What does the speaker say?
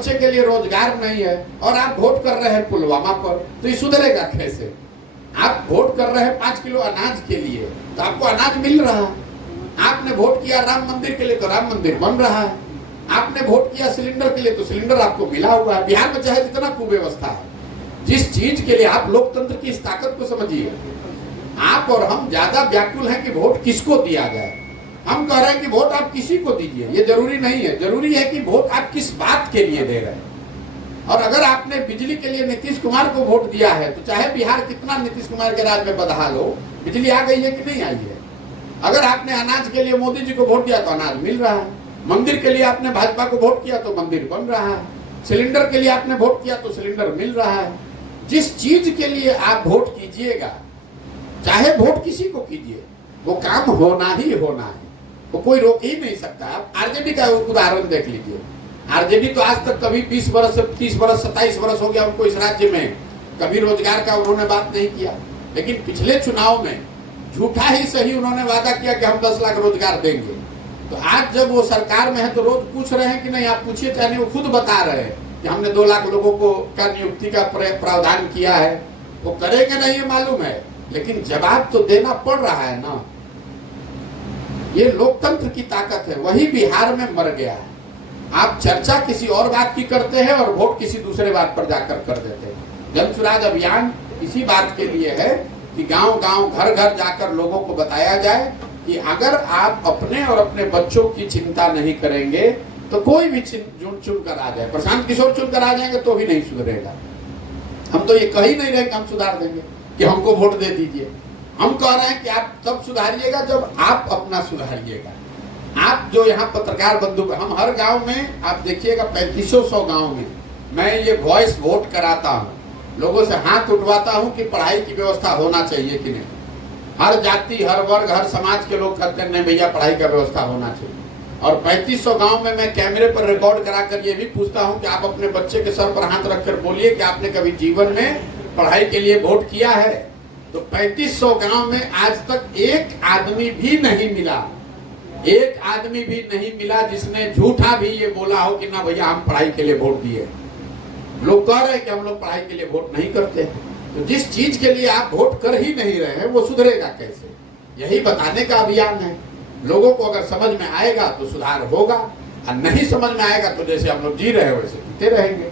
बच्चे के लिए रोजगार नहीं है और आप वोट कर रहे हैं पुलवामा पर, तो ये सुधरेगा कैसे? आप वोट कर रहे हैं 5 किलो अनाज के लिए, तो आपको अनाज मिल रहा है। आपने वोट किया राम मंदिर के लिए, तो राम मंदिर बन रहा है। आपने वोट किया सिलेंडर के लिए, तो सिलेंडर आपको मिला हुआ है। बिहार में चाहे जितना कुव्यवस्था है, जिस चीज के लिए आप लोकतंत्र की इस ताकत को समझिए। आप और हम ज्यादा व्याकुल हैं कि वोट किसको दिया जाए। हम कह रहे हैं कि वोट आप किसी को दीजिए, ये जरूरी नहीं है। जरूरी है कि वोट आप किस बात के लिए दे रहे हैं। और अगर आपने बिजली के लिए नीतीश कुमार को वोट दिया है, तो चाहे बिहार कितना नीतीश कुमार के राज में बदहाल हो, बिजली आ गई है कि नहीं आई है। अगर आपने अनाज के लिए मोदी जी को वोट दिया तो अनाज मिल रहा है। मंदिर के लिए आपने भाजपा को वोट किया तो मंदिर बन रहा है। सिलेंडर के लिए आपने वोट किया तो सिलेंडर मिल रहा है। जिस चीज के लिए आप वोट कीजिएगा, चाहे वोट किसी को कीजिए, वो काम होना ही होना है, वो कोई रोक ही नहीं सकता। आप आरजेडी का उदाहरण देख लीजिए। आरजेडी तो आज तक कभी 20 वर्ष से 30 वर्ष 27 वर्ष हो गया उनको इस राज्य में, कभी रोजगार का उन्होंने बात नहीं किया। लेकिन पिछले चुनाव में झूठा ही सही उन्होंने वादा किया कि हम 10 लाख रोजगार देंगे। तो आज जब वो सरकार में है तो रोज पूछ रहे हैं कि नहीं, आप पूछिए, चाहे वो खुद बता रहे हैं कि हमने 2 लाख लोगों को का नियुक्ति का प्रावधान किया है। वो करेंगे नहीं ये मालूम है, लेकिन जवाब तो देना पड़ रहा है ना। ये लोकतंत्र की ताकत है, वही बिहार में मर गया है। आप चर्चा किसी और बात की करते हैं और वोट किसी दूसरे बात पर जाकर कर देते हैं। जन सुराज अभियान इसी बात के लिए है कि गांव-गांव घर-घर जाकर लोगों को बताया जाए कि अगर आप अपने और अपने बच्चों की चिंता नहीं करेंगे तो कोई भी चुन कर आ जाए, प्रशांत किशोर चुनकर आ जाएंगे तो भी नहीं सुधरेगा। हम तो ये कह ही नहीं रहे कि हम सुधार देंगे, कि हमको वोट दे दीजिए। हम कह रहे हैं कि आप तब सुधारिएगा जब आप अपना सुधारिएगा। आप जो यहाँ पत्रकार बंधु, हम हर गांव में आप देखिएगा 3500 गांव में मैं ये वॉइस वोट कराता हूँ, लोगों से हाथ उठवाता हूँ कि पढ़ाई की व्यवस्था होना चाहिए कि नहीं। हर जाति, हर वर्ग, हर समाज के लोग कहते हैं नहीं भैया पढ़ाई का व्यवस्था होना चाहिए। और 3500 गांव में मैं कैमरे पर रिकॉर्ड कराकर ये भी पूछता हूँ कि आप अपने बच्चे के सर पर हाथ रखकर बोलिए कि आपने कभी जीवन में पढ़ाई के लिए वोट किया है। तो 3500 गांव में आज तक एक आदमी भी नहीं मिला, एक आदमी भी नहीं मिला जिसने झूठा भी ये बोला हो कि ना भैया हम पढ़ाई के लिए वोट दिए। लोग कह रहे हैं कि हम लोग पढ़ाई के लिए वोट नहीं करते। तो जिस चीज के लिए आप वोट कर ही नहीं रहे हैं वो सुधरेगा कैसे, यही बताने का अभियान है। लोगों को अगर समझ में आएगा तो सुधार होगा, और नहीं समझ में आएगा तो जैसे हम लोग जी रहे हैं वैसे जीते रहेंगे।